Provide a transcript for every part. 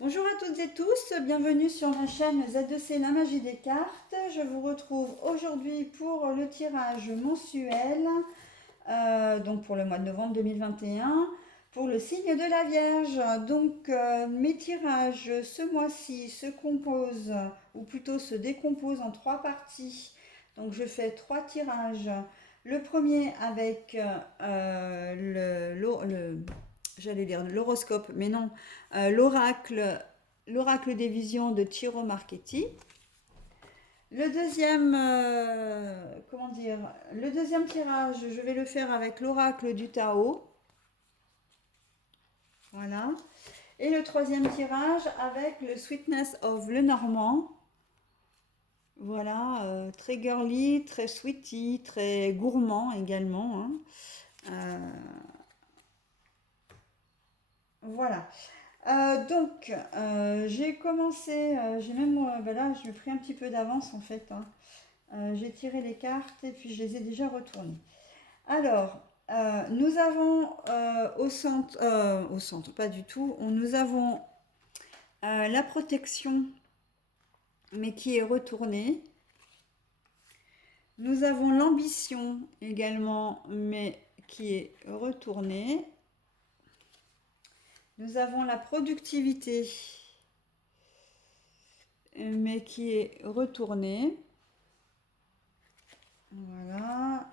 Bonjour à toutes et tous, bienvenue sur ma chaîne Z2C La Magie des Cartes. Je vous retrouve aujourd'hui pour le tirage mensuel, donc pour le mois de novembre 2021, pour le signe de la Vierge. Donc mes tirages ce mois-ci se composent, ou plutôt se décomposent en trois parties. Donc je fais trois tirages. Le premier avec j'allais dire l'horoscope, mais non, l'oracle des visions de Ciro Marchetti. Le deuxième, comment dire, le deuxième tirage, je vais le faire avec l'oracle du Tao. Voilà. Et le troisième tirage avec le Sweetness of Lenormand. Voilà, très girly, très sweetie, très gourmand également, hein. Voilà. J'ai commencé, j'ai même, ben là, je pris un petit peu d'avance en fait, hein. J'ai tiré les cartes et puis je les ai déjà retournées. Alors, nous avons au centre, pas du tout, nous avons la protection, mais qui est retournée. Nous avons l'ambition également, mais qui est retournée. Nous avons la productivité, mais qui est retournée. Voilà.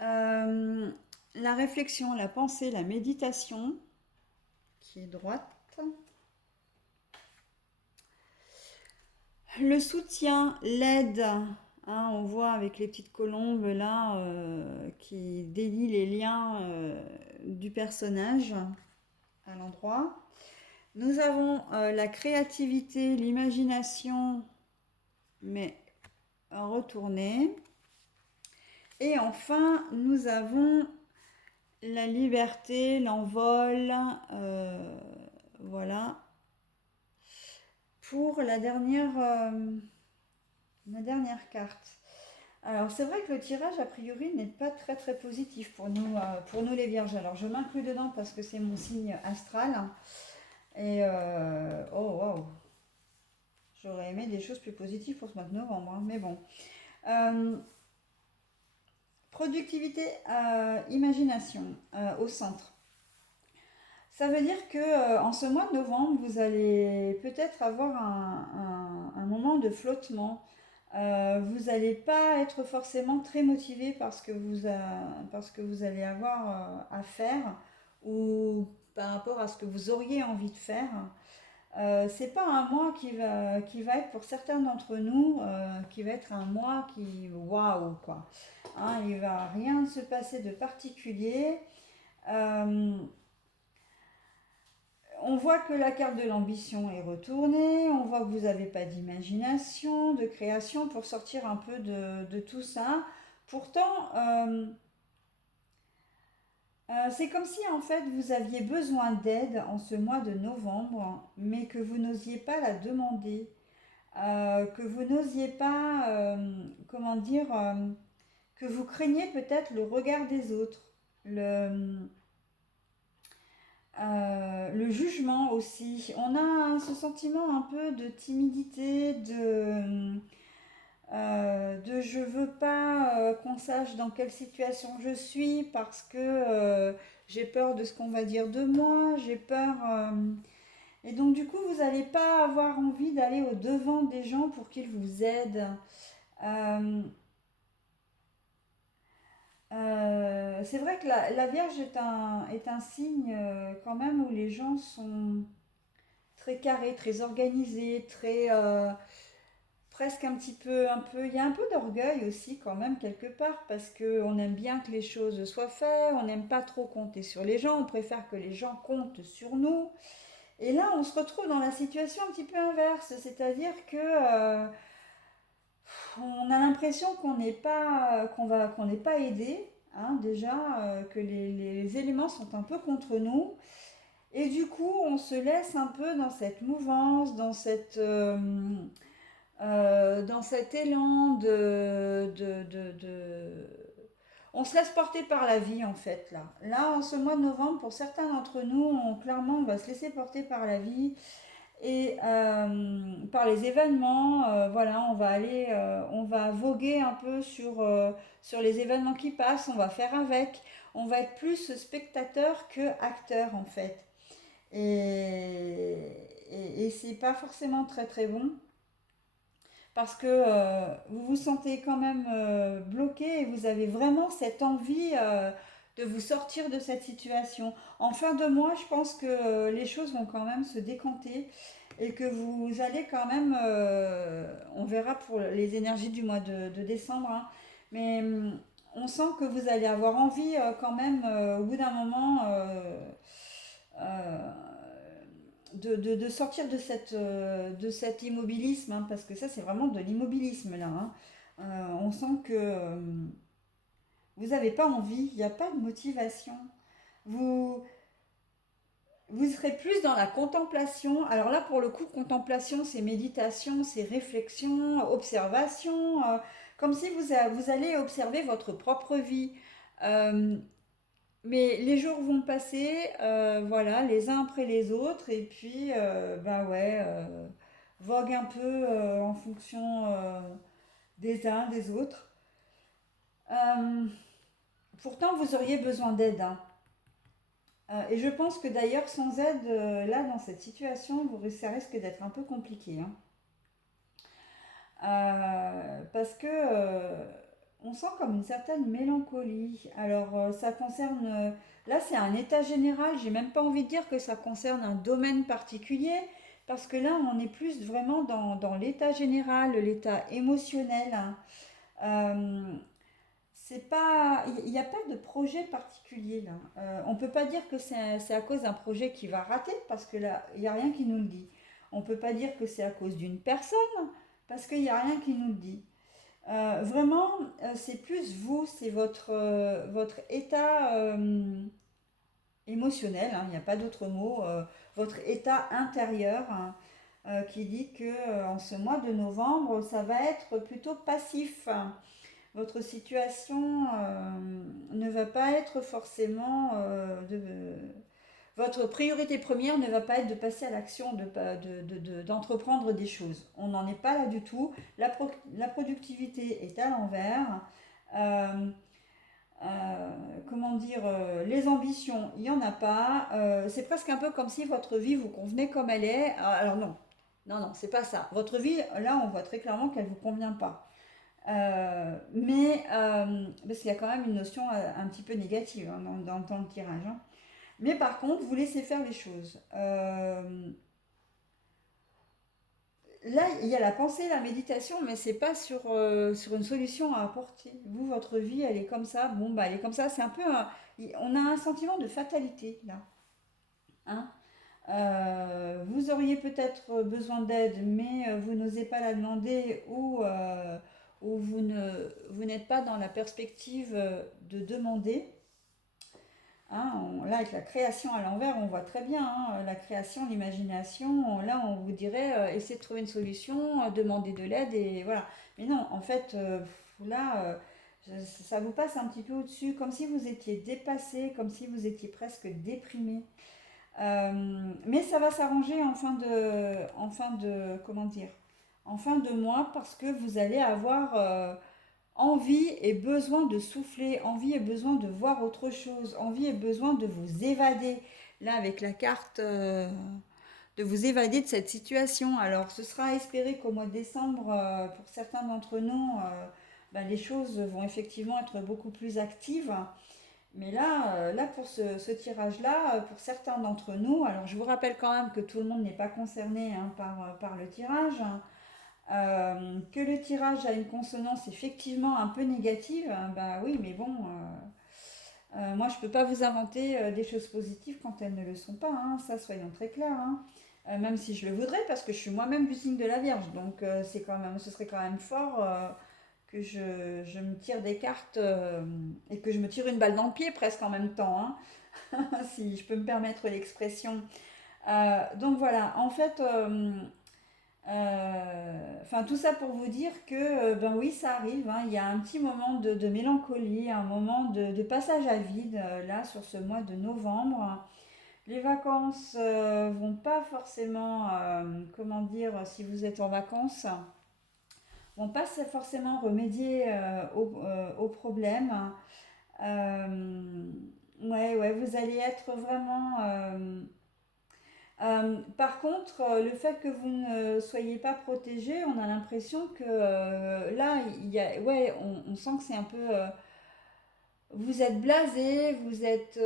Euh, la réflexion, la pensée, la méditation, qui est droite. Le soutien, l'aide, hein, on voit avec les petites colombes là qui délient les liens du personnage à l'endroit. Nous avons la créativité, l'imagination, mais retournée. Et enfin, nous avons la liberté, l'envol, voilà, pour la dernière carte. Alors c'est vrai que le tirage a priori n'est pas très très positif pour nous les vierges. Alors je m'inclus dedans parce que c'est mon signe astral. Et oh wow, j'aurais aimé des choses plus positives pour ce mois de novembre, hein, mais bon. Euh, productivité, imagination au centre. Ça veut dire que en ce mois de novembre, vous allez peut-être avoir un moment de flottement. Vous n'allez pas être forcément très motivé parce que vous allez avoir à faire ou par rapport à ce que vous auriez envie de faire. C'est pas un mois qui va être pour certains d'entre nous, qui va être un mois qui waouh quoi. Hein, il va rien se passer de particulier. Euh, on voit que la carte de l'ambition est retournée, on voit que vous n'avez pas d'imagination, de création pour sortir un peu de tout ça. Pourtant, c'est comme si en fait vous aviez besoin d'aide en ce mois de novembre, mais que vous n'osiez pas la demander, que vous n'osiez pas, comment dire, que vous craignez peut-être le regard des autres, le, le jugement aussi. On a ce sentiment un peu de timidité, de je veux pas qu'on sache dans quelle situation je suis parce que j'ai peur de ce qu'on va dire de moi, j'ai peur. Et donc du coup, vous n'allez pas avoir envie d'aller au devant des gens pour qu'ils vous aident. Euh, c'est vrai que la Vierge est un signe quand même où les gens sont très carrés, très organisés, très presque un peu, il y a un peu d'orgueil aussi quand même quelque part parce que on aime bien que les choses soient faites, on n'aime pas trop compter sur les gens, on préfère que les gens comptent sur nous. Et là, on se retrouve dans la situation un petit peu inverse, c'est-à-dire que on a l'impression qu'on n'est pas aidé, hein, déjà que les éléments sont un peu contre nous. Et du coup, on se laisse un peu dans cette mouvance, dans cet élan On se laisse porter par la vie en fait là. Là, en ce mois de novembre, pour certains d'entre nous, clairement, on va se laisser porter par la vie et par les événements, voilà, on va voguer un peu sur les événements qui passent, on va faire avec, on va être plus spectateur que acteur en fait. Et c'est pas forcément très très bon parce que vous vous sentez quand même bloqué et vous avez vraiment cette envie de vous sortir de cette situation. En fin de mois, je pense que les choses vont quand même se décanter et que vous allez quand même, on verra pour les énergies du mois de décembre, hein, mais on sent que vous allez avoir envie quand même au bout d'un moment euh, de sortir de cet immobilisme, hein, parce que ça c'est vraiment de l'immobilisme là, hein. On sent que vous n'avez pas envie, il n'y a pas de motivation. Vous, vous serez plus dans la contemplation. Alors là, pour le coup, contemplation, c'est méditation, c'est réflexion, observation, comme si vous allez observer votre propre vie. Euh, mais les jours vont passer, voilà, les uns après les autres, et puis, bah ouais, vogue un peu en fonction des uns, des autres. Euh, Pourtant, vous auriez besoin d'aide, hein. Et je pense que d'ailleurs, sans aide, là, dans cette situation, ça risque d'être un peu compliqué, hein. Parce que on sent comme une certaine mélancolie. Alors, ça concerne. Là, c'est un état général. J'ai même pas envie de dire que ça concerne un domaine particulier, parce que là, on est plus vraiment dans l'état général, l'état émotionnel, hein. Euh, c'est pas, il n'y a pas de projet particulier là. On peut pas dire que c'est à cause d'un projet qui va rater parce que là, il n'y a rien qui nous le dit. On peut pas dire que c'est à cause d'une personne parce qu'il n'y a rien qui nous le dit. Vraiment, c'est plus vous, c'est votre état émotionnel, hein, il n'y a pas d'autre mot, votre état intérieur, hein, qui dit que en ce mois de novembre, ça va être plutôt passif, hein. Votre situation ne va pas être forcément votre priorité première ne va pas être de passer à l'action, d'entreprendre des choses. On n'en est pas là du tout. La productivité est à l'envers. Euh, Comment dire, les ambitions, il n'y en a pas. C'est presque un peu comme si votre vie vous convenait comme elle est. Alors non, non, non, c'est pas ça. Votre vie, là, on voit très clairement qu'elle ne vous convient pas. Parce qu'il y a quand même une notion un petit peu négative, hein, dans le tirage, hein. Mais par contre, vous laissez faire les choses. Là, il y a la pensée, la méditation, mais c'est pas sur une solution à apporter. Vous, votre vie, elle est comme ça. Bon, bah, elle est comme ça. C'est un peu, on a un sentiment de fatalité là, hein. Vous auriez peut-être besoin d'aide, mais vous n'osez pas la demander ou vous n'êtes pas dans la perspective de demander. Hein, là, avec la création à l'envers, on voit très bien, hein, la création, l'imagination. Là, on vous dirait, essayez de trouver une solution, demandez de l'aide, et voilà. Mais non, en fait, là, ça vous passe un petit peu au-dessus, comme si vous étiez dépassé, comme si vous étiez presque déprimé. Mais ça va s'arranger comment dire, en fin de mois, parce que vous allez avoir envie et besoin de souffler, envie et besoin de voir autre chose, envie et besoin de vous évader. Là, avec la carte, de vous évader de cette situation. Alors, ce sera à espérer qu'au mois de décembre, pour certains d'entre nous, ben, les choses vont effectivement être beaucoup plus actives. Mais là, là pour ce tirage-là, pour certains d'entre nous, alors je vous rappelle quand même que tout le monde n'est pas concerné, hein, par le tirage, hein, que le tirage a une consonance effectivement un peu négative, hein, bah oui, mais bon, moi je peux pas vous inventer des choses positives quand elles ne le sont pas, hein, ça soyons très clairs, hein. Même si je le voudrais, parce que je suis moi-même du signe de la Vierge, donc c'est quand même, ce serait quand même fort que je me tire des cartes et que je me tire une balle dans le pied presque en même temps, hein, si je peux me permettre l'expression. Donc voilà, en fait, enfin tout ça pour vous dire que, ben oui, ça arrive, hein, il y a un petit moment de mélancolie, un moment de passage à vide, là, sur ce mois de novembre, Les vacances vont pas forcément, comment dire, si vous êtes en vacances, vont pas forcément remédier aux problèmes. Euh, ouais, ouais, vous allez être vraiment. Par contre, le fait que vous ne soyez pas protégé, on a l'impression que là, ouais, on sent que c'est un peu. Vous êtes blasé, vous êtes.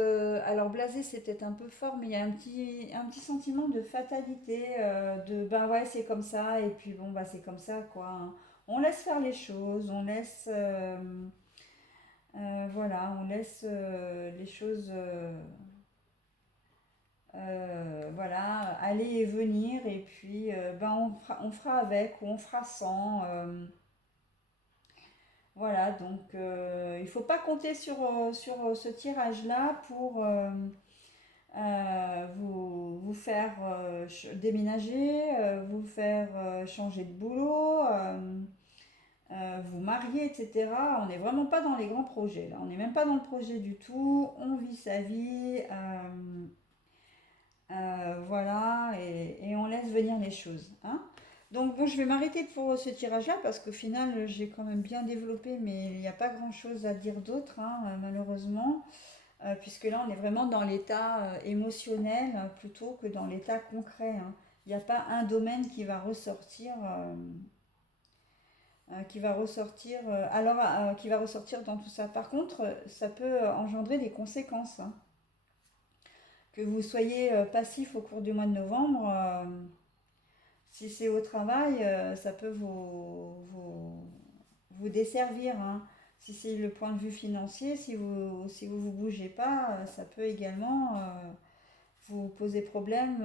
Alors, blasé, c'est peut-être un peu fort, mais il y a un petit sentiment de fatalité, de ben ouais, c'est comme ça, et puis bon, bah c'est comme ça, quoi, hein. On laisse faire les choses, on laisse. Voilà, on laisse les choses. Voilà, aller et venir, et puis ben on fera avec ou on fera sans. Voilà, donc il ne faut pas compter sur ce tirage-là pour vous faire déménager, vous faire changer de boulot, vous marier, etc. On n'est vraiment pas dans les grands projets, là. On n'est même pas dans le projet du tout. On vit sa vie. Voilà, et on laisse venir les choses, hein. Donc bon, je vais m'arrêter pour ce tirage-là parce qu'au final, j'ai quand même bien développé, mais il n'y a pas grand-chose à dire d'autre, hein, malheureusement, puisque là, on est vraiment dans l'état émotionnel plutôt que dans l'état concret, hein. Il n'y a pas un domaine qui va ressortir dans tout ça. Par contre, ça peut engendrer des conséquences, hein. Que vous soyez passif au cours du mois de novembre, si c'est au travail, ça peut vous desservir, hein. Si c'est le point de vue financier, si vous bougez pas, ça peut également vous poser problème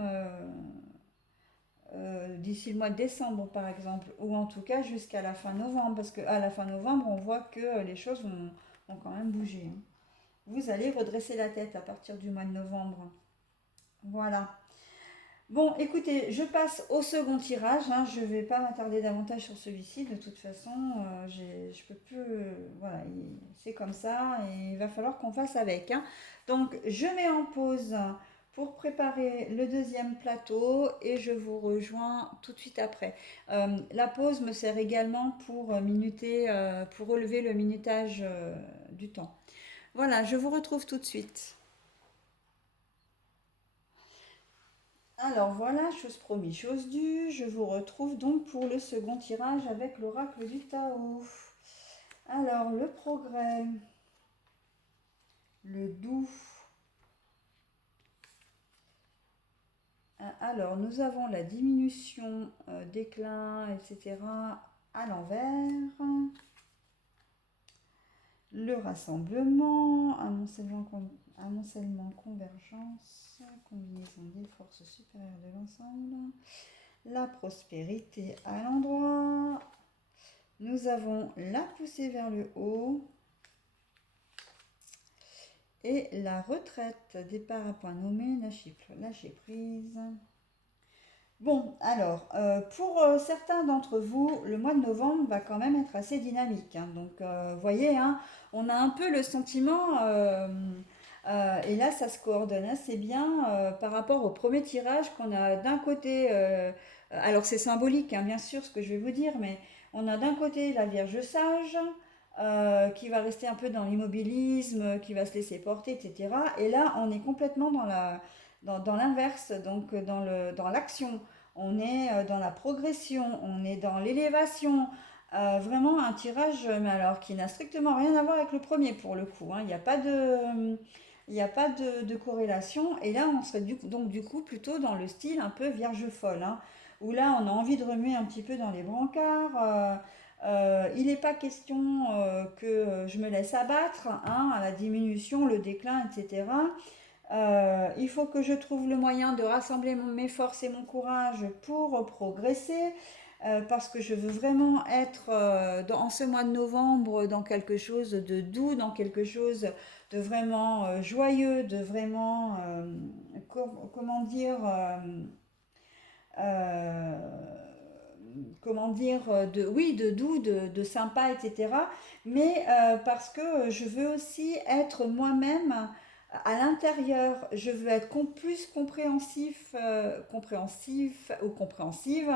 d'ici le mois de décembre, par exemple, ou en tout cas jusqu'à la fin novembre, parce qu'à la fin novembre, on voit que les choses vont quand même bouger, hein. Vous allez redresser la tête à partir du mois de novembre. Voilà. Bon, écoutez, je passe au second tirage, hein. Je ne vais pas m'attarder davantage sur celui-ci. De toute façon, je peux plus. Voilà, c'est comme ça et il va falloir qu'on fasse avec, hein. Donc, je mets en pause pour préparer le deuxième plateau et je vous rejoins tout de suite après. La pause me sert également pour minuter, pour relever le minutage du temps. Voilà, je vous retrouve tout de suite. Alors voilà, chose promise, chose due, je vous retrouve donc pour le second tirage avec l'oracle du Tao. Alors le progrès, le doux. Alors nous avons la diminution, déclin, etc. à l'envers. Le rassemblement, amoncellement, convergence, combinaison des forces supérieures de l'ensemble. La prospérité à l'endroit. Nous avons la poussée vers le haut et la retraite, départ à point nommé, lâcher prise. Bon, alors, pour certains d'entre vous, le mois de novembre va quand même être assez dynamique, hein. Donc, vous voyez, hein, on a un peu le sentiment, et là, ça se coordonne assez bien par rapport au premier tirage qu'on a d'un côté. Alors, c'est symbolique, hein, bien sûr, ce que je vais vous dire, mais on a d'un côté la Vierge sage, qui va rester un peu dans l'immobilisme, qui va se laisser porter, etc. Et là, on est complètement dans l'inverse, donc dans l'action. On est dans la progression, on est dans l'élévation. Vraiment un tirage, mais alors qui n'a strictement rien à voir avec le premier pour le coup, hein. Il n'y a pas de corrélation. Et là, on serait donc du coup plutôt dans le style un peu vierge folle, hein, où là, on a envie de remuer un petit peu dans les brancards. Il n'est pas question que je me laisse abattre, hein, à la diminution, le déclin, etc. Il faut que je trouve le moyen de rassembler mes forces et mon courage pour progresser, parce que je veux vraiment être en ce mois de novembre dans quelque chose de doux, dans quelque chose de vraiment joyeux, de vraiment, comment dire, euh, oui, de doux, de sympa, etc. Mais parce que je veux aussi être moi-même À l'intérieur, je veux être plus compréhensif, compréhensif ou compréhensive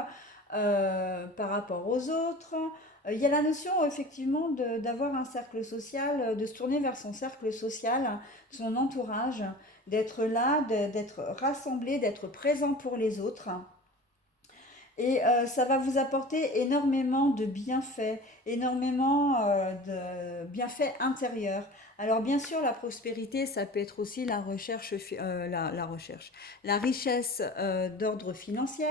par rapport aux autres. Il y a la notion effectivement d'avoir un cercle social, de se tourner vers son cercle social, son entourage, d'être là, d'être rassemblé, d'être présent pour les autres. Et ça va vous apporter énormément de bienfaits, énormément de bienfaits intérieurs. Alors bien sûr, la prospérité, ça peut être aussi la recherche, la recherche, la richesse d'ordre financier.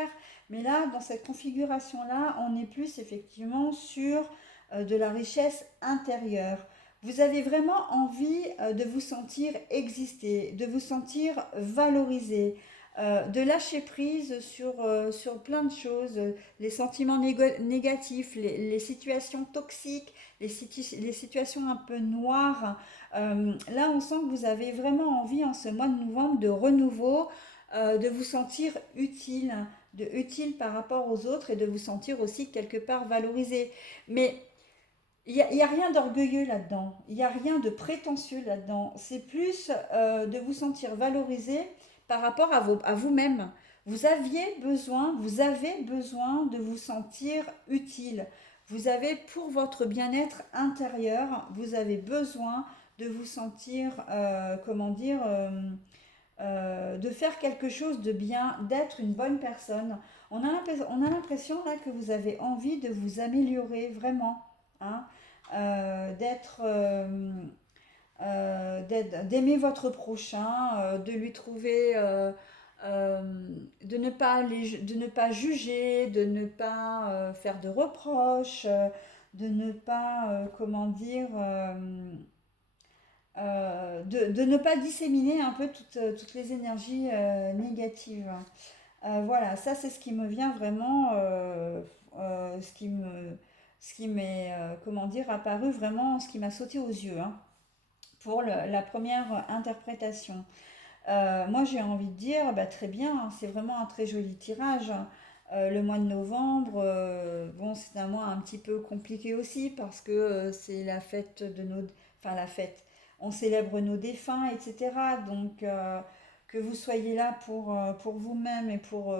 Mais là, dans cette configuration-là, on est plus effectivement sur de la richesse intérieure. Vous avez vraiment envie de vous sentir exister, de vous sentir valorisé, de lâcher prise sur plein de choses, les sentiments négatifs, les situations toxiques, les situations un peu noires. Là, on sent que vous avez vraiment envie en ce mois de novembre de renouveau, de vous sentir utile, utile par rapport aux autres et de vous sentir aussi quelque part valorisé. Mais il y a rien d'orgueilleux là-dedans, il n'y a rien de prétentieux là-dedans. C'est plus de vous sentir valorisé par rapport à vous-même. Vous avez besoin de vous sentir utile. Vous avez, pour votre bien-être intérieur, vous avez besoin de vous sentir, comment dire, de faire quelque chose de bien, d'être une bonne personne. On a l'impression là que vous avez envie de vous améliorer vraiment, hein, d'être, d'aimer votre prochain, de lui trouver, euh, de ne pas juger, de ne pas faire de reproches, de ne pas, comment dire, de ne pas disséminer un peu toutes les énergies négatives. Voilà, ça c'est ce qui me vient vraiment, ce qui m'est, comment dire, apparu vraiment, ce qui m'a sauté aux yeux, hein, pour la première interprétation. Moi j'ai envie de dire, bah, très bien, hein, c'est vraiment un très joli tirage. Le mois de novembre, bon, c'est un mois un petit peu compliqué aussi parce que c'est la fête de nos, enfin la fête, on célèbre nos défunts, etc. Donc que vous soyez là pour vous-même et pour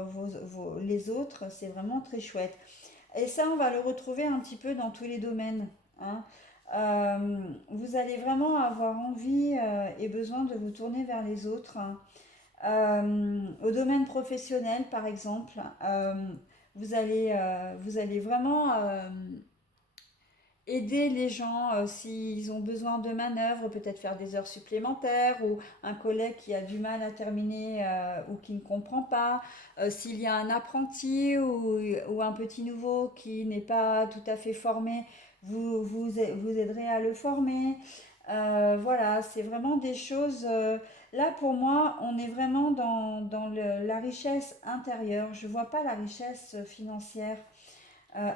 les autres, c'est vraiment très chouette. Et ça, on va le retrouver un petit peu dans tous les domaines, hein. Vous allez vraiment avoir envie et besoin de vous tourner vers les autres, hein. Au domaine professionnel, par exemple, vous allez vraiment aider les gens s'ils ont besoin de manœuvres, peut-être faire des heures supplémentaires ou un collègue qui a du mal à terminer ou qui ne comprend pas, s'il y a un apprenti ou un petit nouveau qui n'est pas tout à fait formé, vous aiderez à le former. Voilà, c'est vraiment des choses. Là, pour moi, on est vraiment dans la richesse intérieure. Je ne vois pas la richesse financière.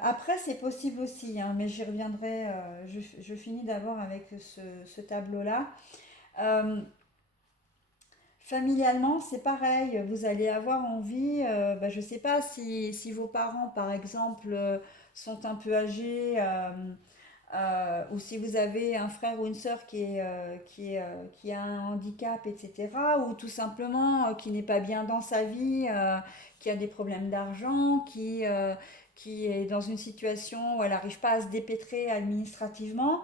Après, c'est possible aussi, hein, mais j'y reviendrai. Je finis d'abord avec ce tableau-là. Euh, Familialement, c'est pareil. Vous allez avoir envie, bah, je ne sais pas si vos parents, par exemple, sont un peu âgés, ou si vous avez un frère ou une sœur qui a un handicap, etc. Ou tout simplement qui n'est pas bien dans sa vie, qui a des problèmes d'argent, qui est dans une situation où elle n'arrive pas à se dépêtrer administrativement,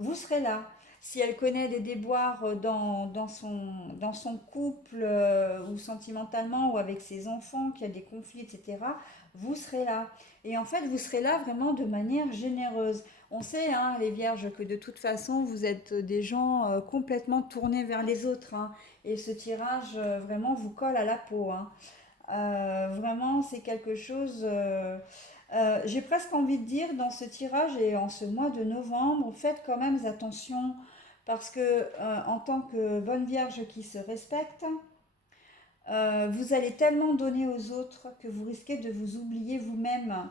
vous serez là. Si elle connaît des déboires dans son couple ou sentimentalement ou avec ses enfants, qu'il y a des conflits, etc., vous serez là. Et en fait, vous serez là vraiment de manière généreuse. On sait, hein, les vierges, que de toute façon, vous êtes des gens complètement tournés vers les autres, hein. Et ce tirage, vraiment, vous colle à la peau, hein. Vraiment, c'est quelque chose. J'ai presque envie de dire dans ce tirage et en ce mois de novembre, faites quand même attention parce que en tant que bonne vierge qui se respecte, vous allez tellement donner aux autres que vous risquez de vous oublier vous-même.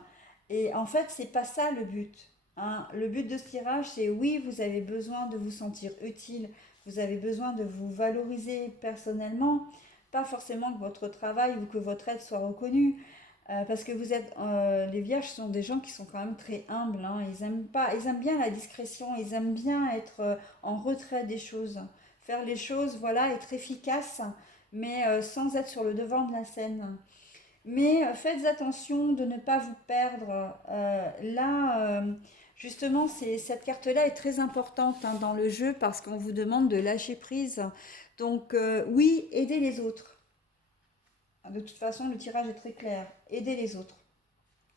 Et en fait, c'est pas ça le but, hein. Le but de ce tirage, c'est oui, vous avez besoin de vous sentir utile, vous avez besoin de vous valoriser personnellement, pas forcément que votre travail ou que votre aide soit reconnue. Parce que les vierges sont des gens qui sont quand même très humbles, hein. Ils aiment pas, ils aiment bien la discrétion, ils aiment bien être en retrait des choses. faire les choses, voilà, être efficace, mais sans être sur le devant de la scène. Mais faites attention de ne pas vous perdre. Justement, cette carte-là est très importante hein, dans le jeu parce qu'on vous demande de lâcher prise. Donc, oui, aidez les autres. De toute façon, le tirage est très clair. Aidez les autres,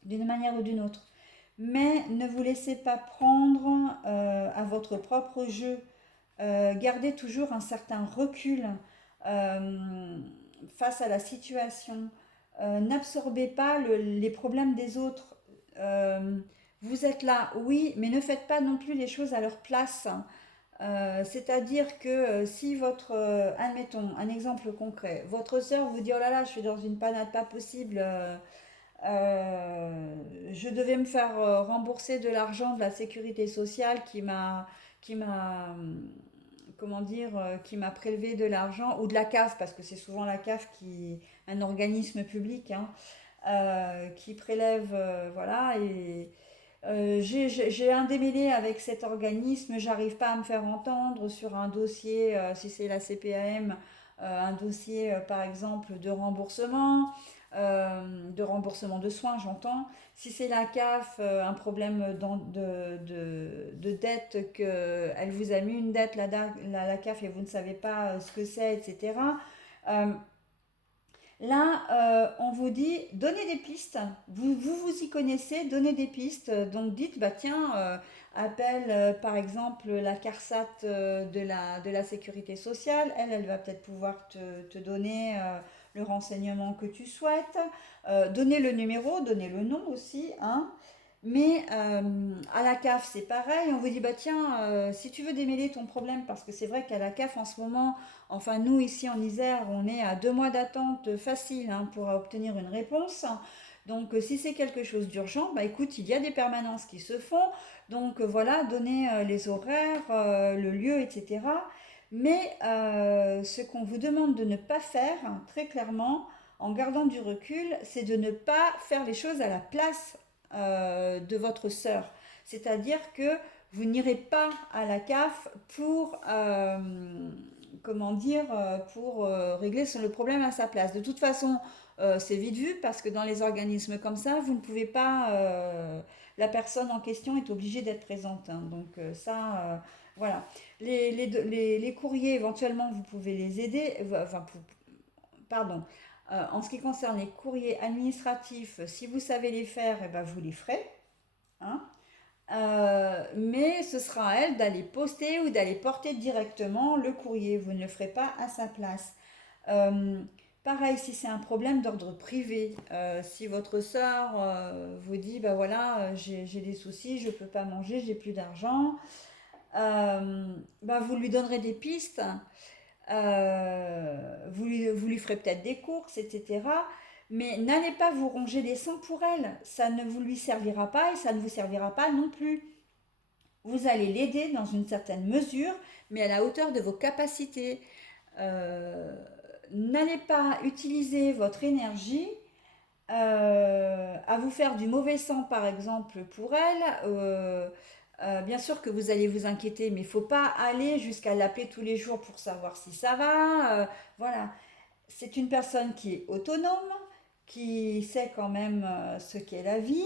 d'une manière ou d'une autre. Mais ne vous laissez pas prendre à votre propre jeu. Gardez toujours un certain recul euh, face à la situation. N'absorbez pas les problèmes des autres. Euh, vous êtes là, oui, mais ne faites pas non plus les choses à leur place. C'est-à-dire que si admettons, un exemple concret, votre sœur vous dit, oh là là, je suis dans une panade pas possible, je devais me faire rembourser de l'argent de la sécurité sociale qui m'a, comment dire, qui m'a prélevé de l'argent, ou de la CAF, parce que c'est souvent la CAF un organisme public, hein, qui prélève, voilà, et j'ai un démêlé avec cet organisme, j'arrive pas à me faire entendre sur un dossier, si c'est la CPAM, un dossier par exemple de remboursement de soins, j'entends. Si c'est la CAF, un problème de dette, qu'elle vous a mis une dette, la CAF, et vous ne savez pas ce que c'est, etc. Euh, Là, on vous dit, donnez des pistes. Vous y connaissez, donnez des pistes. Donc dites, bah tiens, appelle par exemple la CARSAT de la sécurité sociale. Elle va peut-être pouvoir te donner le renseignement que tu souhaites. Donnez le numéro, donnez le nom aussi, hein. Mais à la CAF, c'est pareil. On vous dit, bah tiens, si tu veux démêler ton problème, parce que c'est vrai qu'à la CAF en ce moment, enfin, nous, ici en Isère, on est à 2 mois d'attente facile hein, pour obtenir une réponse. Donc, si c'est quelque chose d'urgent, bah écoute, il y a des permanences qui se font. Donc, voilà, donner les horaires, le lieu, etc. Mais ce qu'on vous demande de ne pas faire, hein, très clairement, en gardant du recul, c'est de ne pas faire les choses à la place de votre sœur. C'est-à-dire que vous n'irez pas à la CAF pour comment dire, pour régler le problème à sa place. De toute façon, c'est vite vu parce que dans les organismes comme ça, vous ne pouvez pas, la personne en question est obligée d'être présente, hein. Donc ça, voilà. Les courriers, éventuellement, vous pouvez les aider. Enfin, pardon. En ce qui concerne les courriers administratifs, si vous savez les faire, eh ben, vous les ferez, hein. Mais ce sera à elle d'aller poster ou d'aller porter directement le courrier. Vous ne le ferez pas à sa place. Euh, Pareil, si c'est un problème d'ordre privé, si votre sœur vous dit, bah voilà, j'ai des soucis, je ne peux pas manger, j'ai plus d'argent, bah vous lui donnerez des pistes, vous lui ferez peut-être des courses, etc. Mais n'allez pas vous ronger les sangs pour elle, ça ne vous lui servira pas et ça ne vous servira pas non plus. Vous allez l'aider dans une certaine mesure, mais à la hauteur de vos capacités. Euh, N'allez pas utiliser votre énergie à vous faire du mauvais sang, par exemple, pour elle. Bien sûr que vous allez vous inquiéter, mais il ne faut pas aller jusqu'à l'appeler tous les jours pour savoir si ça va. Voilà. C'est une personne qui est autonome, qui sait quand même ce qu'est la vie.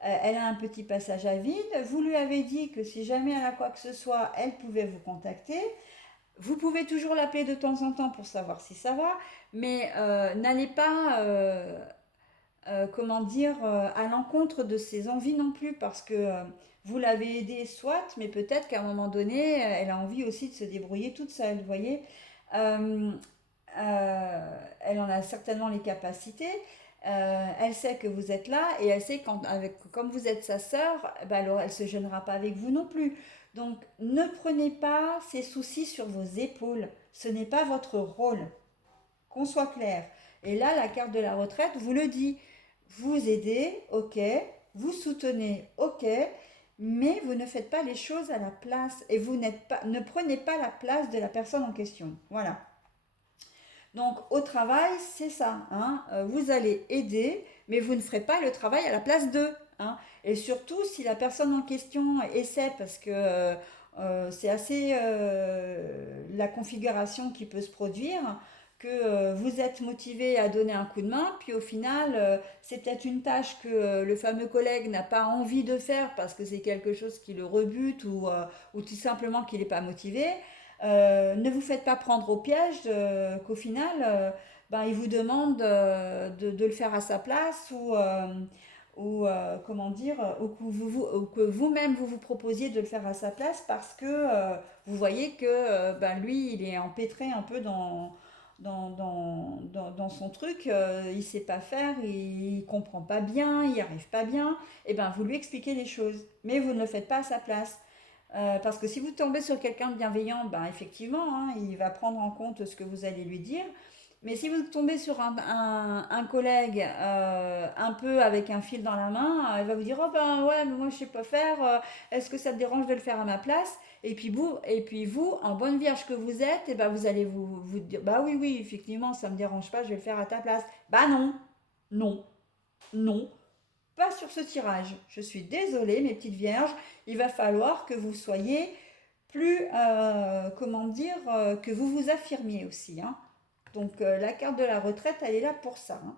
Elle a un petit passage à vide. Vous lui avez dit que si jamais elle a quoi que ce soit, elle pouvait vous contacter. Vous pouvez toujours l'appeler de temps en temps pour savoir si ça va, mais n'allez pas, comment dire, à l'encontre de ses envies non plus, parce que vous l'avez aidée, soit, mais peut-être qu'à un moment donné, elle a envie aussi de se débrouiller toute seule, vous voyez. Euh, Elle en a certainement les capacités. Elle sait que vous êtes là et elle sait comme vous êtes sa sœur, bah alors elle ne se gênera pas avec vous non plus. Donc ne prenez pas ces soucis sur vos épaules. Ce n'est pas votre rôle. Qu'on soit clair. Et là, la carte de la retraite vous le dit. Vous aidez, ok. Vous soutenez, ok. Mais vous ne faites pas les choses à la place et ne prenez pas la place de la personne en question. Voilà. Donc au travail, c'est ça, hein. Vous allez aider, mais vous ne ferez pas le travail à la place d'eux, hein. Et surtout, si la personne en question essaie, parce que C'est assez la configuration qui peut se produire, que vous êtes motivé à donner un coup de main, puis au final, c'est peut-être une tâche que le fameux collègue n'a pas envie de faire parce que c'est quelque chose qui le rebute ou tout simplement qu'il n'est pas motivé. Ne vous faites pas prendre au piège qu'au final, ben, il vous demande de le faire à sa place comment dire, ou que vous-même vous vous proposiez de le faire à sa place parce que vous voyez que ben, lui, il est empêtré un peu dans son truc, il sait pas faire, il comprend pas bien, il n'y arrive pas bien, et ben vous lui expliquez les choses, mais vous ne le faites pas à sa place. Parce que si vous tombez sur quelqu'un de bienveillant, ben effectivement, hein, il va prendre en compte ce que vous allez lui dire. Mais si vous tombez sur un collègue un peu avec un fil dans la main, il va vous dire: oh ben ouais, mais moi je sais pas faire, est-ce que ça te dérange de le faire à ma place? Et puis vous, en bonne vierge que vous êtes, et ben vous allez vous dire: bah oui, oui, effectivement, ça me dérange pas, je vais le faire à ta place. Bah non, non, non, pas sur ce tirage. Je suis désolée, mes petites vierges, il va falloir que vous soyez plus, comment dire, que vous vous affirmiez aussi, hein. Donc la carte de la retraite, elle est là pour ça, hein.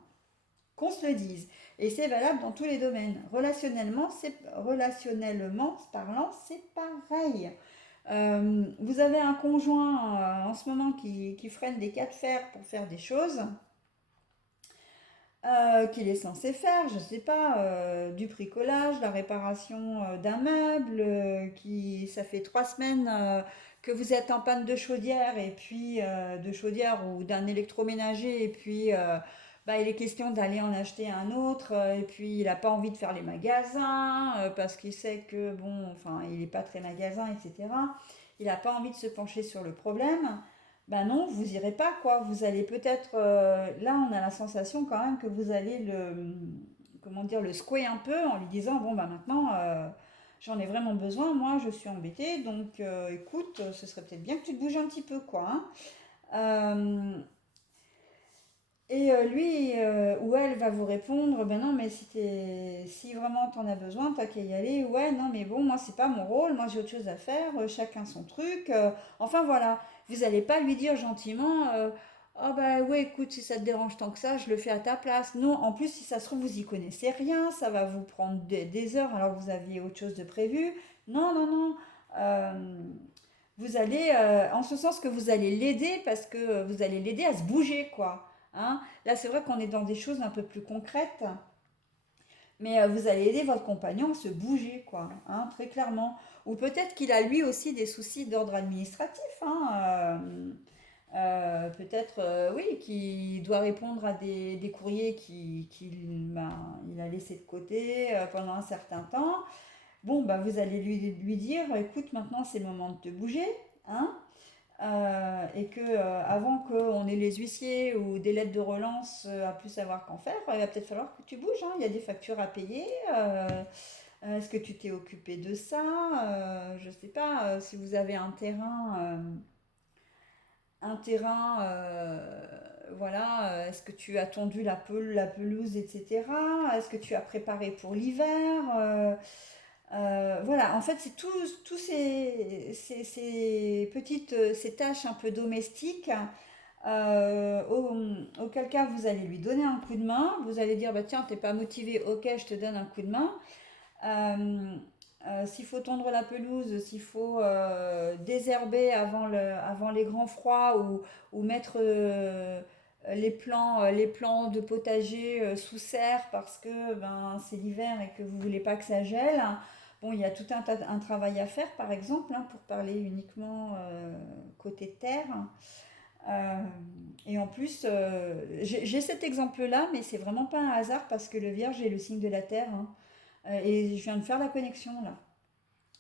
Qu'on se le dise. Et c'est valable dans tous les domaines. Relationnellement parlant, c'est pareil. Vous avez un conjoint en ce moment qui freine des cas de fer pour faire des choses qu'il est censé faire, je ne sais pas, du bricolage, la réparation d'un meuble, ça fait 3 semaines que vous êtes en panne de chaudière et puis de chaudière ou d'un électroménager et puis bah, il est question d'aller en acheter un autre et puis il n'a pas envie de faire les magasins parce qu'il sait que bon, enfin, il n'est pas très magasin, etc. Il n'a pas envie de se pencher sur le problème. Ben non, vous irez pas quoi. Vous allez peut-être, là on a la sensation quand même que vous allez comment dire, le secouer un peu en lui disant bon bah maintenant j'en ai vraiment besoin, moi je suis embêtée, donc écoute, ce serait peut-être bien que tu te bouges un petit peu quoi, hein. Euh, et lui ou elle va vous répondre: ben non, mais si vraiment t'en as besoin, t'as qu'à y aller. Ouais, non, mais bon, moi c'est pas mon rôle, moi j'ai autre chose à faire, chacun son truc. Enfin voilà, vous allez pas lui dire gentiment: oh bah ouais, écoute, si ça te dérange tant que ça, je le fais à ta place. Non, en plus, si ça se trouve, vous y connaissez rien, ça va vous prendre des heures alors que vous aviez autre chose de prévu. Non, non, non. Euh, Vous allez, en ce sens que vous allez l'aider parce que vous allez l'aider à se bouger, quoi. Hein. Là, c'est vrai qu'on est dans des choses un peu plus concrètes, mais vous allez aider votre compagnon à se bouger, quoi, hein, très clairement. Ou peut-être qu'il a lui aussi des soucis d'ordre administratif, hein, peut-être, oui, qu'il doit répondre à des courriers ben, il a laissé de côté pendant un certain temps. Bon, bah, vous allez lui dire: écoute, maintenant c'est le moment de te bouger, hein, et que avant qu'on ait les huissiers ou des lettres de relance à plus savoir qu'en faire, il va peut-être falloir que tu bouges, hein. Il y a des factures à payer. Est-ce que tu t'es occupé de ça? Je sais pas si vous avez un terrain, voilà. Est-ce que tu as tondu la pelouse, etc. Est-ce que tu as préparé pour l'hiver? Voilà, en fait, c'est tous ces petites ces tâches un peu domestiques auquel cas vous allez lui donner un coup de main. Vous allez dire: bah, tiens, t'es pas motivé, ok, je te donne un coup de main. Euh, S'il faut tondre la pelouse, s'il faut désherber avant les grands froids ou mettre les plants de potager sous serre parce que ben, c'est l'hiver et que vous voulez pas que ça gèle. Bon, il y a tout un travail à faire, par exemple, hein, pour parler uniquement côté terre. Euh, et en plus, j'ai cet exemple-là, mais c'est vraiment pas un hasard parce que le Vierge est le signe de la Terre, hein. Et je viens de faire la connexion là.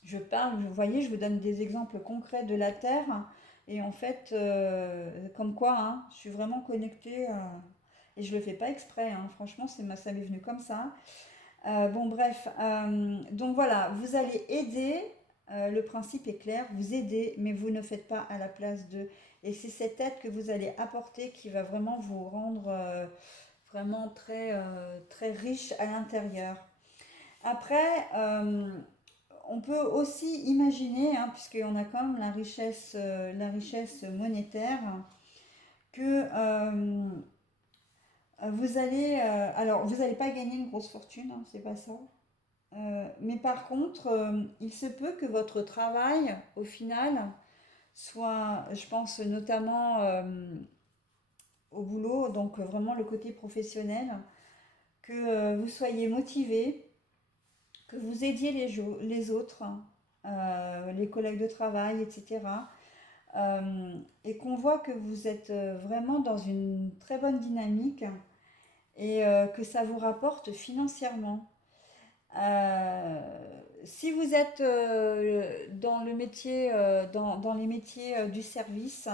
Je parle, vous voyez, je vous donne des exemples concrets de la Terre. Et en fait, comme quoi, hein, je suis vraiment connectée. Et je le fais pas exprès, hein. Franchement, ça m'est venu comme ça. Bon, bref. Donc voilà, vous allez aider. Le principe est clair, vous aidez, mais vous ne faites pas à la place d'eux. Et c'est cette aide que vous allez apporter qui va vraiment vous rendre vraiment très, très riche à l'intérieur. Après, on peut aussi imaginer, hein, puisqu'on a quand même la richesse monétaire, que alors vous n'allez pas gagner une grosse fortune, hein, c'est pas ça. Mais par contre, il se peut que votre travail, au final, soit, je pense notamment au boulot, donc vraiment le côté professionnel, que vous soyez motivé, que vous aidiez les autres, les collègues de travail, etc. Et qu'on voit que vous êtes vraiment dans une très bonne dynamique et que ça vous rapporte financièrement. Euh, Si vous êtes dans le métier, dans les métiers du service,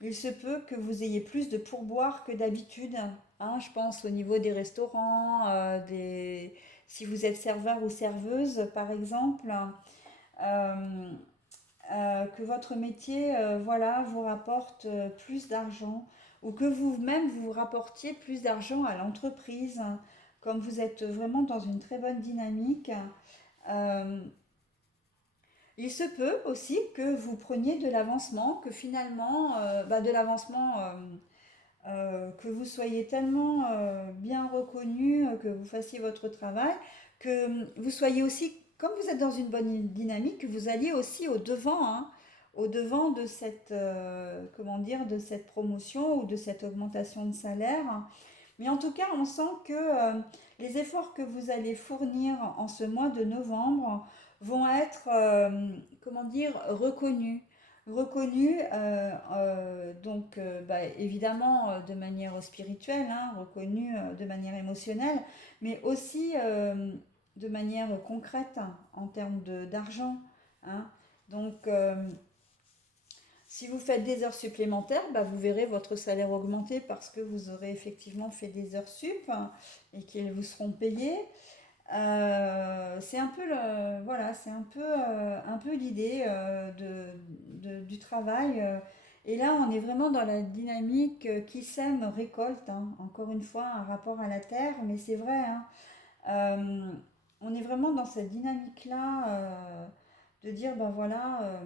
il se peut que vous ayez plus de pourboires que d'habitude, hein. Je pense au niveau des restaurants, si vous êtes serveur ou serveuse, par exemple, euh, que votre métier, voilà, vous rapporte plus d'argent, ou que vous-même vous rapportiez plus d'argent à l'entreprise, comme vous êtes vraiment dans une très bonne dynamique. euh, il se peut aussi que vous preniez de l'avancement, que finalement, de l'avancement, que vous soyez tellement bien reconnu, que vous fassiez votre travail, que vous soyez aussi, comme vous êtes dans une bonne dynamique, que vous alliez aussi au devant, hein, au devant de cette, comment dire, de cette promotion ou de cette augmentation de salaire. Mais en tout cas, on sent que les efforts que vous allez fournir en ce mois de novembre vont être, comment dire, reconnus. Reconnus, donc évidemment de manière spirituelle, hein, reconnus de manière émotionnelle, mais aussi de manière concrète hein, en termes d'argent, hein. Donc, si vous faites des heures supplémentaires, vous verrez votre salaire augmenter parce que vous aurez effectivement fait des heures sup hein, et qu'elles vous seront payées. C'est un peu voilà, c'est un peu l'idée du travail. Et là, on est vraiment dans la dynamique qui sème récolte, hein. Encore une fois, un rapport à la terre, mais c'est vrai, hein. Euh, on est vraiment dans cette dynamique-là de dire, ben voilà,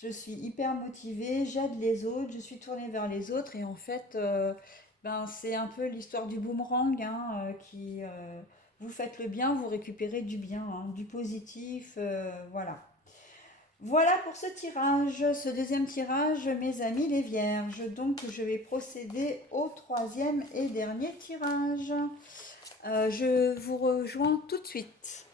je suis hyper motivée, j'aide les autres, je suis tournée vers les autres et en fait, c'est un peu l'histoire du boomerang hein, vous faites le bien, vous récupérez du bien, hein, du positif, voilà. Voilà pour ce tirage, ce deuxième tirage, mes amis les vierges. Donc je vais procéder au troisième et dernier tirage. Je vous rejoins tout de suite.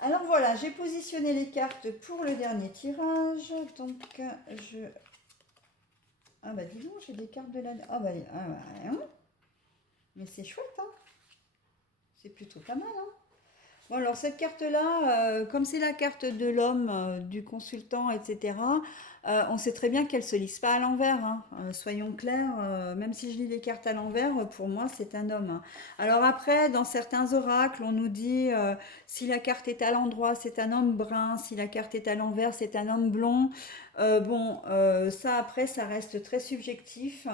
Alors voilà, j'ai positionné les cartes pour le dernier tirage. Donc je... Ah bah dis donc, j'ai des cartes de la... Hein. Mais c'est chouette, hein. C'est plutôt pas mal, hein. Bon alors cette carte-là, comme c'est la carte de l'homme, du consultant, etc., on sait très bien qu'elle ne se lise pas à l'envers, hein. Soyons clairs, même si je lis les cartes à l'envers, pour moi c'est un homme, hein. Alors après, dans certains oracles, on nous dit si la carte est à l'endroit, c'est un homme brun, si la carte est à l'envers, c'est un homme blond. Ça après, ça reste très subjectif.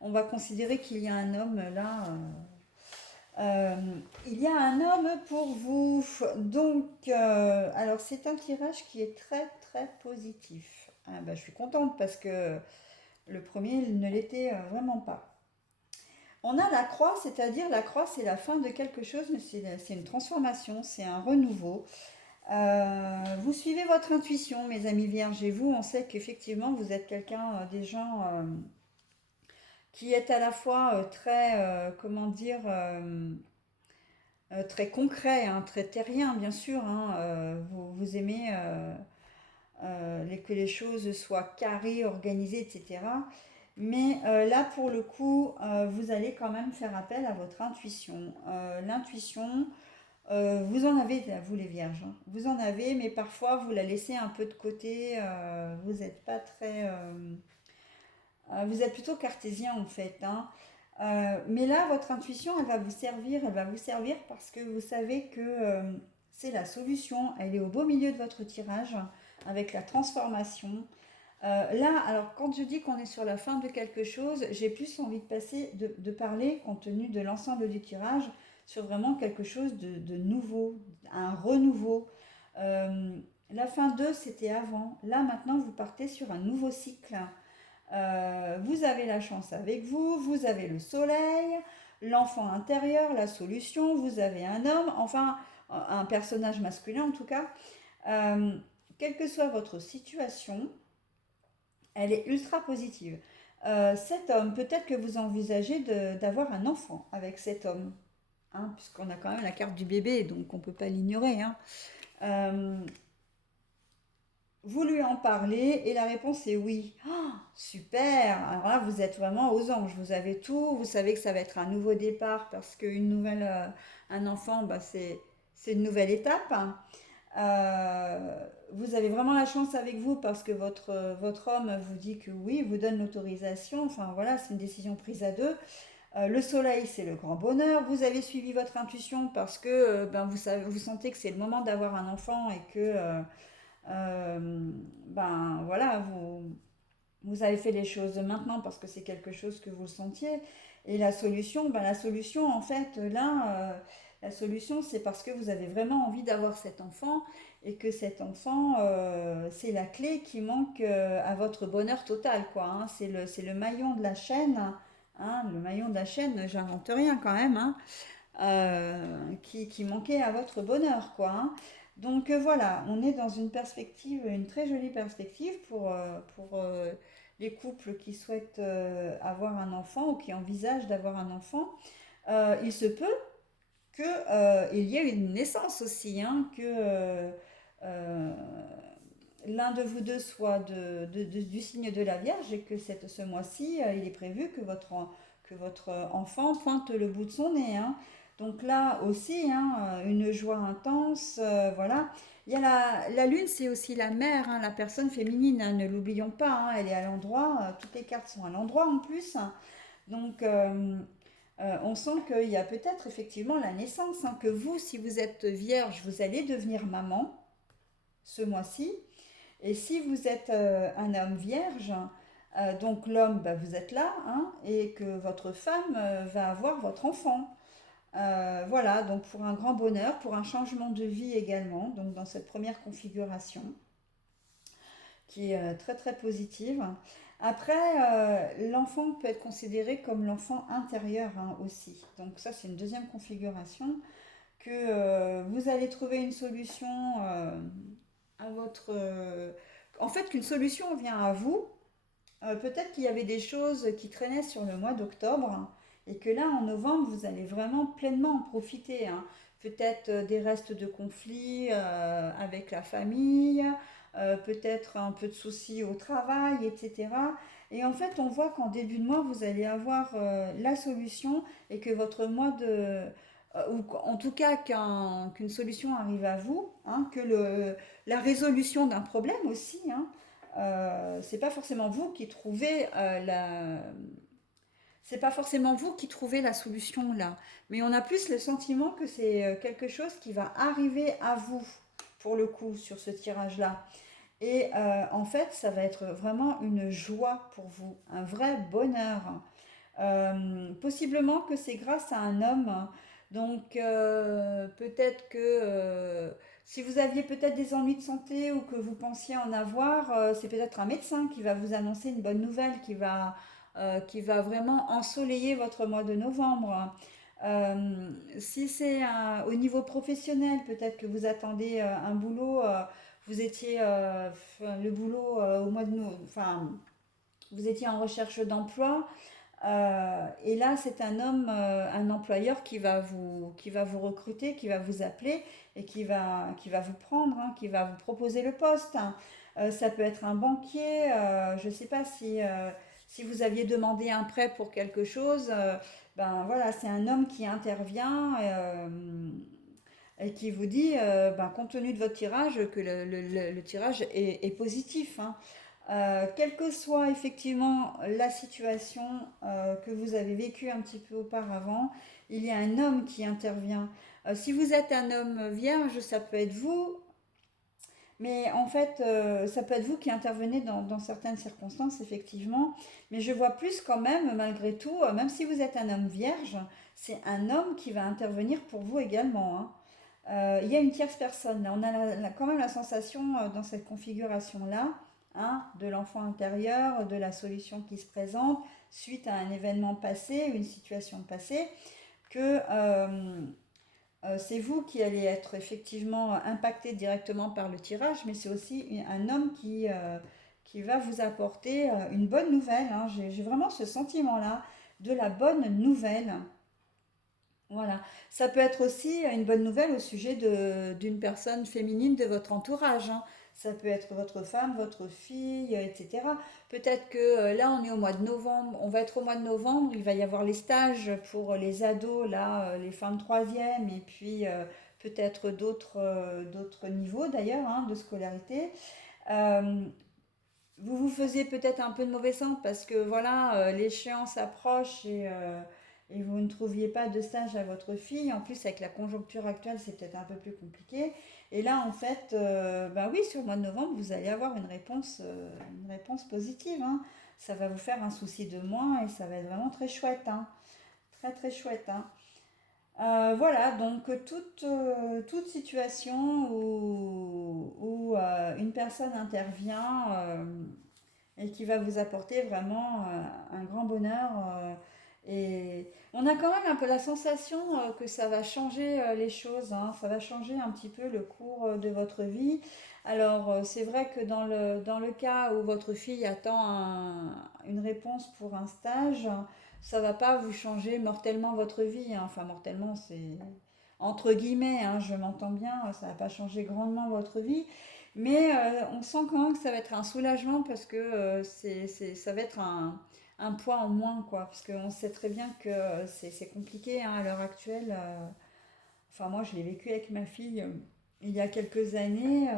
On va considérer qu'il y a un homme là. Euh, il y a un homme pour vous. Donc, alors c'est un tirage qui est très très positif. Ah, je suis contente parce que le premier ne l'était vraiment pas. On a la croix, c'est-à-dire la croix c'est la fin de quelque chose, mais c'est une transformation, c'est un renouveau. Vous suivez votre intuition, mes amis vierges, et vous, on sait qu'effectivement vous êtes quelqu'un, des gens qui est à la fois très, comment dire, très concret, hein, très terrien, bien sûr, hein. Vous aimez que les choses soient carrées, organisées, etc. Mais là, pour le coup, vous allez quand même faire appel à votre intuition. L'intuition, vous en avez, vous les vierges, hein. Vous en avez, mais parfois vous la laissez un peu de côté. Vous n'êtes pas très... vous êtes plutôt cartésien en fait, hein. Mais là, votre intuition, elle va vous servir parce que vous savez que c'est la solution. Elle est au beau milieu de votre tirage avec la transformation. Là, alors quand je dis qu'on est sur la fin de quelque chose, j'ai plus envie de parler, compte tenu de l'ensemble du tirage, sur vraiment quelque chose de nouveau, un renouveau. Euh, la fin 2, c'était avant. Là, maintenant, vous partez sur un nouveau cycle. Vous avez la chance avec vous, vous avez le soleil, l'enfant intérieur, la solution, vous avez un homme, enfin un personnage masculin en tout cas. Euh, Quelle que soit votre situation, elle est ultra positive. Cet homme, peut-être que vous envisagez d'avoir un enfant avec cet homme, hein, puisqu'on a quand même la carte du bébé, donc on ne peut pas l'ignorer. Hein. Euh, Vous lui en parlez et la réponse est oui. Ah, super! Alors là, vous êtes vraiment aux anges. Vous avez tout. Vous savez que ça va être un nouveau départ parce qu'une nouvelle, un enfant, bah, c'est une nouvelle étape. Vous avez vraiment la chance avec vous parce que votre homme vous dit que oui, vous donne l'autorisation. Enfin voilà, c'est une décision prise à deux. Le soleil, c'est le grand bonheur. Vous avez suivi votre intuition parce que ben, vous sentez que c'est le moment d'avoir un enfant et que ben voilà, vous avez fait les choses maintenant parce que c'est quelque chose que vous sentiez. Et la solution, ben la solution en fait là, la solution c'est parce que vous avez vraiment envie d'avoir cet enfant et que cet enfant, c'est la clé qui manque à votre bonheur total, quoi. Hein. C'est le maillon de la chaîne, hein, le maillon de la chaîne, j'invente rien quand même, hein, qui manquait à votre bonheur, quoi. Hein. Donc voilà, on est dans une perspective, une très jolie perspective pour les couples qui souhaitent avoir un enfant ou qui envisagent d'avoir un enfant. Il se peut que il y ait une naissance aussi, hein, que euh, l'un de vous deux soit du signe de la Vierge et que ce mois-ci, il est prévu que votre enfant pointe le bout de son nez. Hein. Donc là aussi, hein, une joie intense, voilà. Il y a la lune, c'est aussi la mère, hein, la personne féminine, hein, ne l'oublions pas, hein, elle est à l'endroit, toutes les cartes sont à l'endroit en plus. Donc on sent qu'il y a peut-être effectivement la naissance, hein, que vous, si vous êtes vierge, vous allez devenir maman ce mois-ci. Et si vous êtes un homme vierge, donc l'homme, bah, vous êtes là, hein, et que votre femme va avoir votre enfant. Voilà, donc pour un grand bonheur, pour un changement de vie également, donc dans cette première configuration qui est très très positive. Après, l'enfant peut être considéré comme l'enfant intérieur, hein, aussi. Donc ça, c'est une deuxième configuration que vous allez trouver une solution à votre... en fait, qu'une solution vient à vous. Peut-être qu'il y avait des choses qui traînaient sur le mois d'octobre et que là, en novembre, vous allez vraiment pleinement en profiter. Hein. Peut-être des restes de conflits avec la famille, peut-être un peu de soucis au travail, etc. Et en fait, on voit qu'en début de mois, vous allez avoir la solution et que votre mois de... ou en tout cas qu'une solution arrive à vous, hein, que la résolution d'un problème aussi, hein, c'est pas forcément vous qui trouvez c'est pas forcément vous qui trouvez la solution là, mais on a plus le sentiment que c'est quelque chose qui va arriver à vous pour le coup sur ce tirage là. Et en fait, ça va être vraiment une joie pour vous, un vrai bonheur. Possiblement que c'est grâce à un homme. Donc peut-être que si vous aviez peut-être des ennuis de santé ou que vous pensiez en avoir, c'est peut-être un médecin qui va vous annoncer une bonne nouvelle, qui va vraiment ensoleiller votre mois de novembre. Si c'est au niveau professionnel, peut-être que vous attendez un boulot, vous étiez le boulot au mois de novembre, enfin, vous étiez en recherche d'emploi. Et là, c'est un homme, un employeur qui va vous recruter, qui va vous appeler et qui va vous prendre, hein, qui va vous proposer le poste. Hein. Ça peut être un banquier, je ne sais pas si vous aviez demandé un prêt pour quelque chose, ben voilà, c'est un homme qui intervient et qui vous dit, ben, compte tenu de votre tirage, que le tirage est positif. Hein. Quelle que soit effectivement la situation que vous avez vécue un petit peu auparavant, il y a un homme qui intervient. Si vous êtes un homme vierge, ça peut être vous, Mais en fait, ça peut être vous qui intervenez dans certaines circonstances, effectivement. Mais je vois plus quand même, malgré tout, même si vous êtes un homme vierge, c'est un homme qui va intervenir pour vous également, hein. Il y a une tierce personne. Là. On a quand même la sensation dans cette configuration-là, hein, de l'enfant intérieur, de la solution qui se présente suite à un événement passé, une situation passée, que c'est vous qui allez être effectivement impacté directement par le tirage, mais c'est aussi un homme qui va vous apporter une bonne nouvelle, hein. J'ai vraiment ce sentiment-là de la bonne nouvelle. Voilà. Ça peut être aussi une bonne nouvelle au sujet d'une personne féminine de votre entourage, hein. Ça peut être votre femme, votre fille, etc. Peut-être que là, on est au mois de novembre, on va être au mois de novembre, il va y avoir les stages pour les ados, là, les fins de troisième, et puis peut-être d'autres niveaux d'ailleurs, hein, de scolarité. Euh, Vous vous faisiez peut-être un peu de mauvais sang parce que voilà, l'échéance approche et vous ne trouviez pas de stage à votre fille. En plus, avec la conjoncture actuelle, c'est peut-être un peu plus compliqué. Et là, en fait, bah oui, sur le mois de novembre, vous allez avoir une réponse positive, hein. Ça va vous faire un souci de moins et ça va être vraiment très chouette, hein. Très très chouette, hein. Voilà, donc toute situation où une personne intervient et qui va vous apporter vraiment un grand bonheur. Et on a quand même un peu la sensation que ça va changer les choses, hein. Ça va changer un petit peu le cours de votre vie. Alors, c'est vrai que dans le cas où votre fille attend une réponse pour un stage, ça va pas vous changer mortellement votre vie, hein. Enfin, mortellement, c'est entre guillemets, hein, je m'entends bien, ça va pas changer grandement votre vie. Mais on sent quand même que ça va être un soulagement parce que ça va être un poids en moins, quoi. Parce qu'on sait très bien que c'est compliqué, hein, à l'heure actuelle. Enfin, moi, je l'ai vécu avec ma fille il y a quelques années.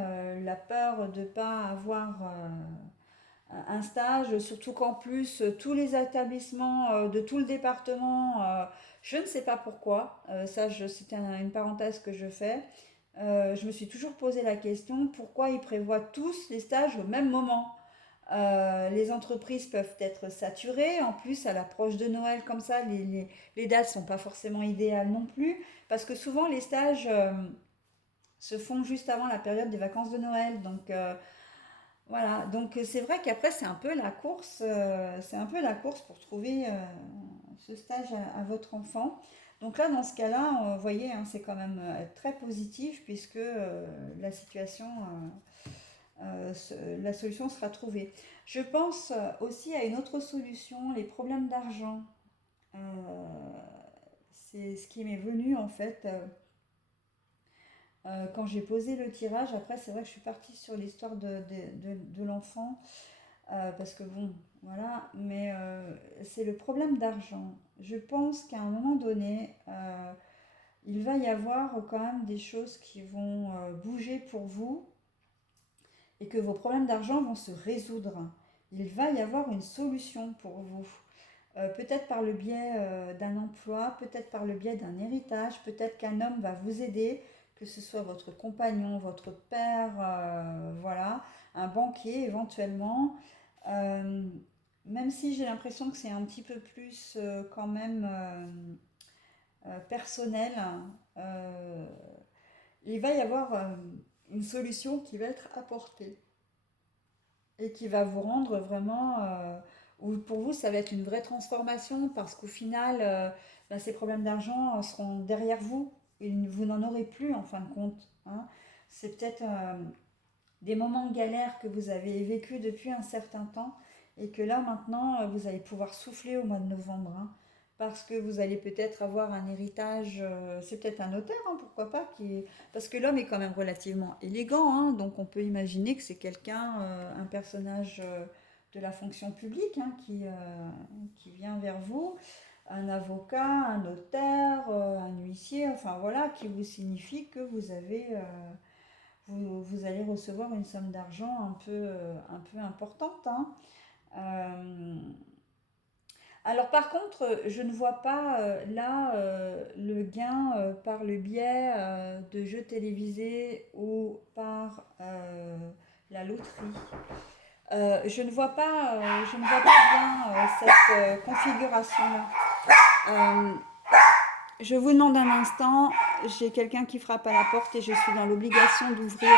La peur de ne pas avoir un stage, surtout qu'en plus, tous les établissements de tout le département, je ne sais pas pourquoi, c'est une parenthèse que je fais, je me suis toujours posé la question pourquoi ils prévoient tous les stages au même moment. Les entreprises peuvent être saturées, en plus à l'approche de Noël comme ça, les dates ne sont pas forcément idéales non plus, parce que souvent les stages se font juste avant la période des vacances de Noël, donc voilà, donc c'est vrai qu'après c'est un peu la course pour trouver ce stage à votre enfant. Donc là, dans ce cas-là, vous voyez, hein, c'est quand même très positif puisque la solution sera trouvée. Je pense aussi à une autre solution, les problèmes d'argent. Euh, c'est ce qui m'est venu en fait quand j'ai posé le tirage. Après, c'est vrai que je suis partie sur l'histoire de l'enfant. Parce que bon, voilà, mais c'est le problème d'argent. Je pense qu'à un moment donné, il va y avoir quand même des choses qui vont bouger pour vous et que vos problèmes d'argent vont se résoudre. Il va y avoir une solution pour vous. Peut-être par le biais d'un emploi, peut-être par le biais d'un héritage, peut-être qu'un homme va vous aider, que ce soit votre compagnon, votre père, voilà, un banquier éventuellement. Euh, Même si j'ai l'impression que c'est un petit peu plus quand même personnel, euh, il va y avoir une solution qui va être apportée et qui va vous rendre vraiment, ou pour vous ça va être une vraie transformation parce qu'au final, ben, ces problèmes d'argent seront derrière vous et vous n'en aurez plus en fin de compte, hein. C'est peut-être des moments de galère que vous avez vécu depuis un certain temps et que là maintenant vous allez pouvoir souffler au mois de novembre, hein, parce que vous allez peut-être avoir un héritage, c'est peut-être un notaire, hein, pourquoi pas, parce que l'homme est quand même relativement élégant, hein, donc on peut imaginer que c'est quelqu'un, un personnage de la fonction publique, hein, qui vient vers vous, un avocat, un notaire, un huissier, enfin voilà, qui vous signifie que vous allez recevoir une somme d'argent un peu importante, hein. Euh, Alors par contre, je ne vois pas là le gain par le biais de jeux télévisés ou par la loterie. Je ne vois pas bien cette configuration-là. Euh, je vous demande un instant, j'ai quelqu'un qui frappe à la porte et je suis dans l'obligation d'ouvrir.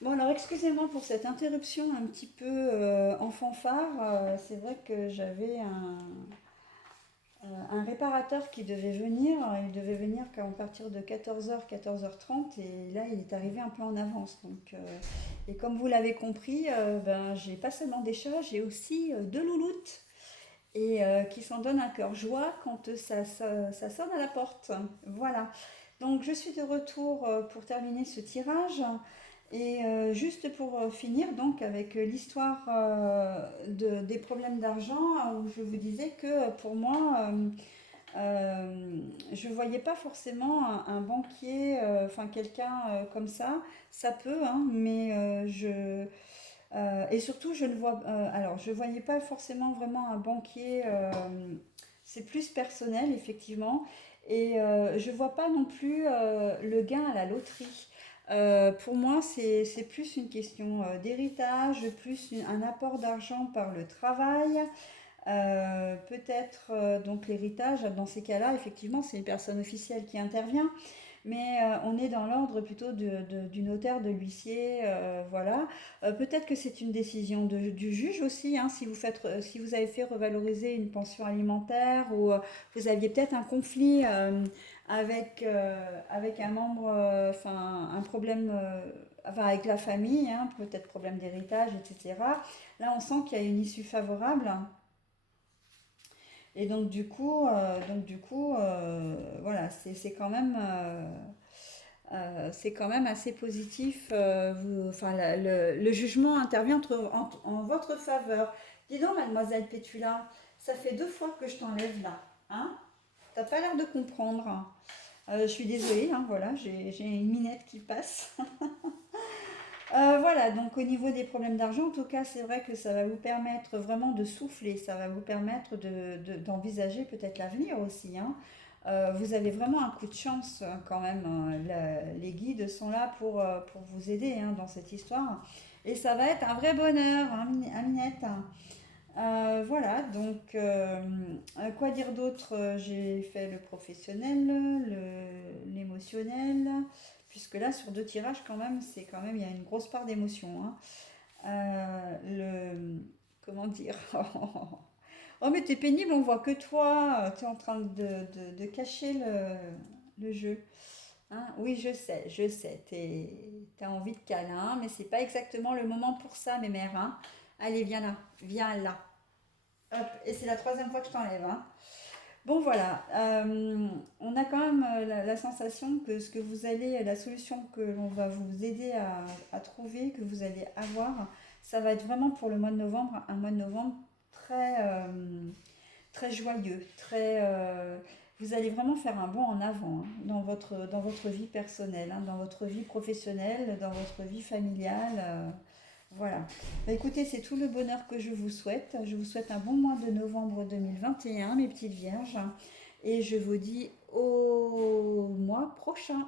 Bon, alors excusez-moi pour cette interruption un petit peu en fanfare. C'est vrai que j'avais un réparateur qui devait venir. Il devait venir qu'à partir de 14h, 14h30 et là il est arrivé un peu en avance. Donc, et comme vous l'avez compris, ben, j'ai pas seulement des chats, j'ai aussi deux louloutes et qui s'en donnent un cœur joie quand ça sonne à la porte. Voilà. Donc je suis de retour pour terminer ce tirage. Et juste pour finir donc avec l'histoire des problèmes d'argent, où je vous disais que pour moi, je ne voyais pas forcément un banquier, enfin quelqu'un comme ça peut, hein, mais et surtout je ne vois, alors je ne voyais pas forcément vraiment un banquier, c'est plus personnel effectivement, et je ne vois pas non plus le gain à la loterie. Pour moi, c'est plus une question d'héritage, plus un apport d'argent par le travail. Peut-être donc l'héritage, dans ces cas-là, effectivement, c'est une personne officielle qui intervient, mais on est dans l'ordre plutôt du notaire, de l'huissier, voilà. Peut-être que c'est une décision du juge aussi, hein, si vous avez fait revaloriser une pension alimentaire ou vous aviez peut-être un conflit avec un membre, enfin un problème. Enfin, avec la famille, hein, peut-être problème d'héritage, etc. Là, on sent qu'il y a une issue favorable. Et voilà, c'est quand même assez positif. Enfin, le jugement intervient en votre faveur. Dis donc, mademoiselle Pétula, ça fait 2 fois que je t'enlève là. Hein? T'as pas l'air de comprendre. Je suis désolée, hein, voilà, j'ai une minette qui passe. Voilà, donc au niveau des problèmes d'argent, en tout cas, c'est vrai que ça va vous permettre vraiment de souffler, ça va vous permettre d'envisager peut-être l'avenir aussi, hein. Vous avez vraiment un coup de chance quand même, hein. Les guides sont là pour vous aider hein, dans cette histoire. Et ça va être un vrai bonheur, hein, Minette. Voilà, donc quoi dire d'autre? J'ai fait le professionnel, l'émotionnel, puisque là sur 2 tirages quand même, il y a une grosse part d'émotion, hein. Comment dire? Oh mais t'es pénible, on voit que toi, t'es en train de cacher le jeu. Hein, oui, je sais, t'as envie de câlin, mais c'est pas exactement le moment pour ça, mes mères, hein. Allez, viens là, viens là. Hop, et c'est la troisième fois que je t'enlève, hein. Bon voilà, on a quand même la sensation que ce que vous allez, la solution que l'on va vous aider à trouver, que vous allez avoir, ça va être vraiment pour le mois de novembre, un mois de novembre très, très joyeux, vous allez vraiment faire un bond en avant hein, dans votre vie personnelle, hein, dans votre vie professionnelle, dans votre vie familiale. Voilà. Bah, écoutez, c'est tout le bonheur que je vous souhaite. Je vous souhaite un bon mois de novembre 2021, mes petites vierges. Et je vous dis au mois prochain.